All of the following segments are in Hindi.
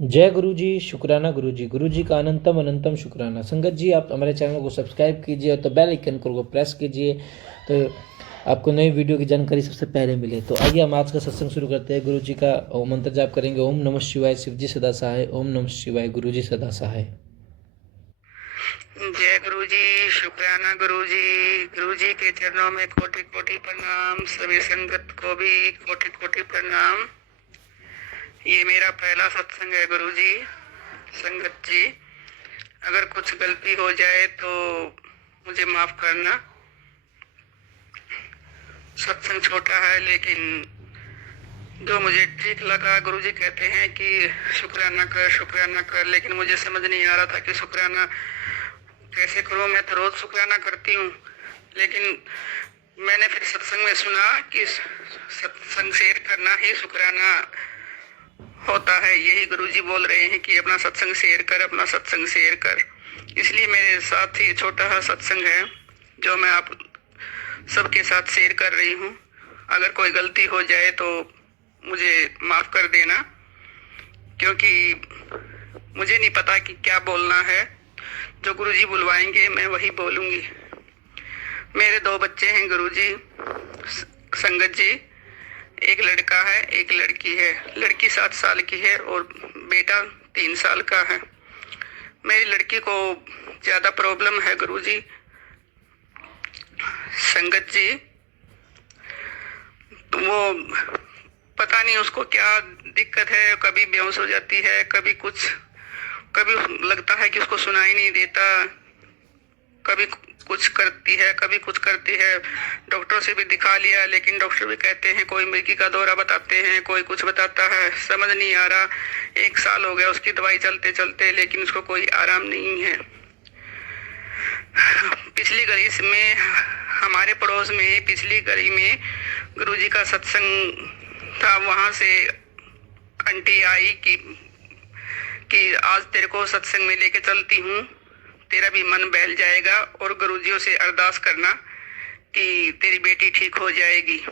जय गुरु जी, शुक्राना गुरु जी। गुरु जी का अनंतम अनंतम शुक्राना। संगत जी, आप हमारे चैनल को सब्सक्राइब कीजिए और तो बेल आइकन को प्रेस कीजिए तो आपको नई वीडियो की जानकारी सबसे पहले मिले। तो आइए हम आज का सत्संग शुरू करते हैं। गुरु जी का ओम मंत्र जाप करेंगे। ओम नमः शिवाय, शिव जी सदा सहाय। ओम नमः शिवाय, गुरु जी सदा सहाय। जय गुरु जी, शुक्राना गुरु जी। गुरु जी के चरणों में कोटि कोटि प्रणाम। सभी संगत को भी कोटि कोटि प्रणाम। ये मेरा पहला सत्संग है गुरु जी। संगत जी, अगर कुछ गलती हो जाए तो मुझे माफ करना। सत्संग छोटा है लेकिन जो मुझे ठीक लगा, गुरु जी कहते हैं कि शुक्राना कर, लेकिन मुझे समझ नहीं आ रहा था कि शुक्राना कैसे करूं। मैं तो रोज शुक्राना करती हूँ, लेकिन मैंने फिर सत्संग में सुना कि सत्संग शेयर करना ही शुक्राना होता है। यही गुरुजी बोल रहे हैं कि अपना सत्संग शेयर कर, अपना सत्संग शेयर कर। इसलिए मेरे साथ ही छोटा सा सत्संग है जो मैं आप सबके साथ शेयर कर रही हूँ। अगर कोई गलती हो जाए तो मुझे माफ कर देना, क्योंकि मुझे नहीं पता कि क्या बोलना है। जो गुरुजी बुलवाएंगे मैं वही बोलूंगी। मेरे 2 बच्चे हैं गुरुजी। संगत जी, एक लड़का है, एक लड़की है। लड़की 7 साल की है और बेटा 3 साल का है। मेरी लड़की को ज्यादा प्रॉब्लम है गुरुजी। संगत जी, तो वो पता नहीं उसको क्या दिक्कत है। कभी बेहोश हो जाती है, कभी लगता है कि उसको सुनाई नहीं देता, कभी कुछ करती है, कभी कुछ करती है। डॉक्टर से भी दिखा लिया, लेकिन डॉक्टर भी कहते हैं, कोई मिर्गी का दौरा बताते हैं, कोई कुछ बताता है। समझ नहीं आ रहा। 1 साल हो गया उसकी दवाई चलते चलते, लेकिन उसको कोई आराम नहीं है। पिछली गली में, हमारे पड़ोस में पिछली गली में गुरुजी का सत्संग था। वहां से आंटी आई कि आज तेरे को सत्संग में लेके चलती हूँ, तेरा भी मन बहल जाएगा, और गुरुजियों से अरदास करना कि तेरी बेटी ठीक हो जाएगी।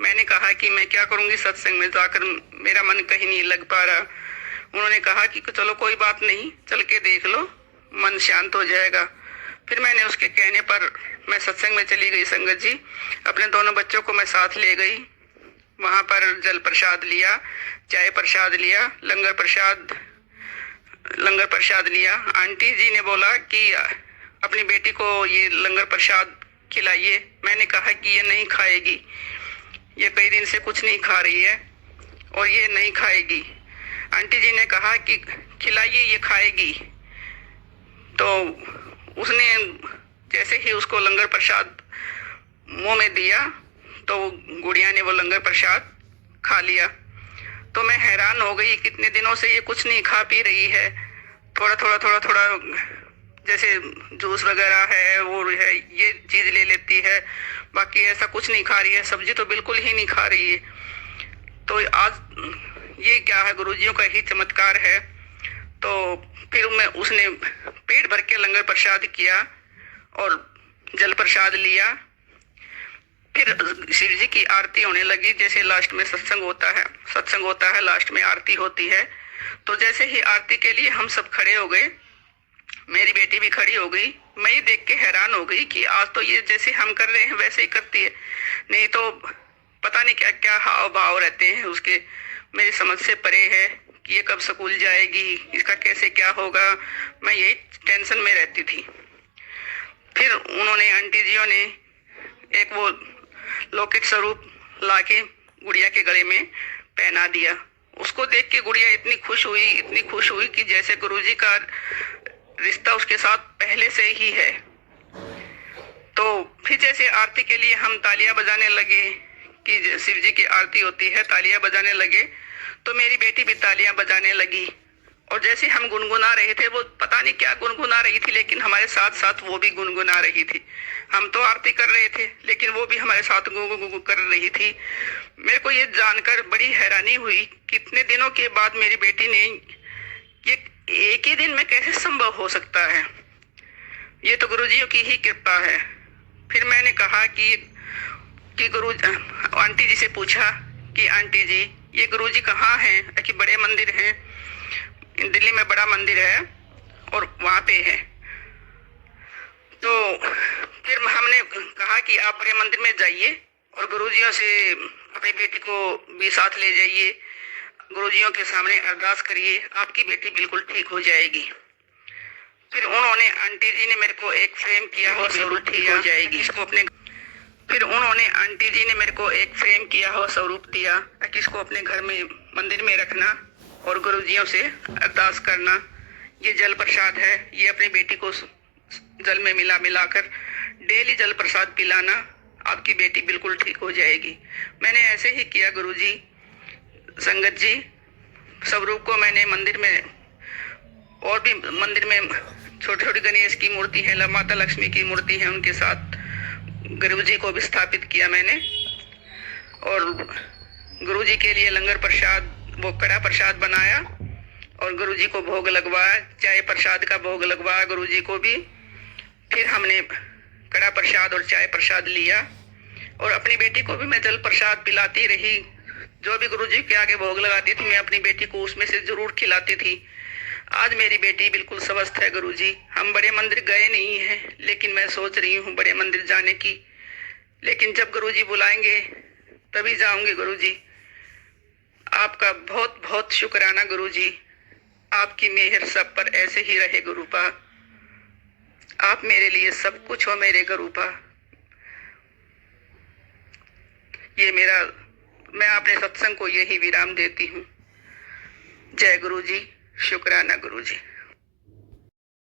मैंने कहा कि मैं क्या करूंगी सत्संग में जाकर, मेरा मन कहीं नहीं लग पा रहा। उन्होंने कहा कि चलो कोई बात नहीं, चल के देख लो, मन शांत हो जाएगा। फिर मैंने उसके कहने पर मैं सत्संग में चली गई। संगत जी, अपने दोनों बच्चों को मैं साथ ले गई। वहां पर जल प्रसाद लिया, चाय प्रसाद लिया, लंगर प्रसाद लिया। आंटी जी ने बोला कि अपनी बेटी को ये लंगर प्रसाद खिलाइए। मैंने कहा कि ये नहीं खाएगी, ये कई दिन से कुछ नहीं खा रही है और ये नहीं खाएगी। आंटी जी ने कहा कि खिलाइए, ये खाएगी। तो उसने जैसे ही उसको लंगर प्रसाद मुंह में दिया तो गुड़िया ने वो लंगर प्रसाद खा लिया। तो मैं हैरान हो गई, कितने दिनों से ये कुछ नहीं खा पी रही है। थोड़ा जैसे जूस वगैरह है वो है, ये चीज ले लेती है, बाकी ऐसा कुछ नहीं खा रही है। सब्जी तो बिल्कुल ही नहीं खा रही है। तो आज ये क्या है, गुरुजियों का ही चमत्कार है। तो फिर उसने पेट भर के लंगर प्रसाद किया और जल प्रसाद लिया। फिर शिव जी की आरती होने लगी। जैसे लास्ट में सत्संग होता है, लास्ट में आरती होती है। तो जैसे ही आरती के लिए हम सब खड़े हो गए, मेरी बेटी भी खड़ी हो गई। मैं ये देख के हैरान हो गई कि आज तो ये जैसे हम कर रहे हैं वैसे ही करती है, नहीं तो पता नहीं क्या क्या हाव भाव रहते हैं उसके। मेरी समझ से परे है कि ये कब स्कूल जाएगी, इसका कैसे क्या होगा। मैं यही टेंशन में रहती थी। फिर उन्होंने, आंटी जियों ने एक वो लौकिक स्वरूप लाके गुड़िया के गले में पहना दिया। उसको देख के गुड़िया इतनी खुश हुई कि जैसे गुरुजी का रिश्ता उसके साथ पहले से ही है। तो फिर जैसे आरती के लिए हम तालियां बजाने लगे, कि शिव जी की आरती होती है, तालियां बजाने लगे, तो मेरी बेटी भी तालियां बजाने लगी। और जैसे हम गुनगुना रहे थे, वो पता नहीं क्या गुनगुना रही थी, लेकिन हमारे साथ साथ वो भी गुनगुना रही थी। हम तो आरती कर रहे थे, लेकिन वो भी हमारे साथ गुनगुन कर रही थी। मेरे को ये जानकर बड़ी हैरानी हुई, कितने दिनों के बाद मेरी बेटी ने ये एक ही दिन में कैसे संभव हो सकता है। ये तो गुरुजियों की ही कृपा है। फिर मैंने कहा कि गुरु आंटी जी से पूछा कि आंटी जी, ये गुरुजी कहाँ हैं, कि बड़े मंदिर हैं, दिल्ली में बड़ा मंदिर है और वहाँ पे है। तो फिर हमने कहा कि आप बड़े मंदिर में जाइए और गुरुजियों से अपनी बेटी को भी साथ ले जाइए, गुरुजियों के सामने अरदास करिए, आपकी बेटी बिल्कुल ठीक हो जाएगी। फिर उन्होंने आंटी जी ने मेरे को एक फ्रेम किया हो स्वरूप ठीक हो जाएगी इसको अपने फिर उन्होंने आंटी जी ने मेरे को एक फ्रेम किया हो स्वरूप दिया कि इसको अपने घर में मंदिर में रखना और गुरुजियों से अरदास करना। ये जल प्रसाद है, ये अपनी बेटी को जल में मिलाकर डेली जल प्रसाद पिलाना, आपकी बेटी बिल्कुल ठीक हो जाएगी। मैंने ऐसे ही किया गुरुजी। संगत जी, स्वरूप को मैंने मंदिर में और भी मंदिर में छोटी छोटी गणेश की मूर्ति है, माता लक्ष्मी की मूर्ति है, उनके साथ गुरुजी को भी स्थापित किया मैंने। और गुरुजी के लिए लंगर प्रसाद, वो कड़ा प्रसाद बनाया और गुरुजी को भोग लगवाया, चाय प्रसाद का भोग लगवाया गुरुजी को भी। फिर हमने कड़ा प्रसाद और चाय प्रसाद लिया और अपनी बेटी को भी मैं जल प्रसाद पिलाती रही। जो भी गुरुजी के आगे भोग लगाती थी मैं अपनी बेटी को उसमें से जरूर खिलाती थी। आज मेरी बेटी बिल्कुल स्वस्थ है गुरुजी। हम बड़े मंदिर गए नहीं हैं, लेकिन मैं सोच रही हूँ बड़े मंदिर जाने की, लेकिन जब गुरुजी बुलाएंगे तभी जाऊंगी गुरुजी। आपका बहुत बहुत शुक्राना गुरुजी। आपकी मेहर सब पर ऐसे ही रहे गुरुपा। आप मेरे लिए सब कुछ हो मेरे गुरुपा। मैं अपने सत्संग को यही विराम देती हूँ। जय गुरुजी, शुक्राना गुरुजी।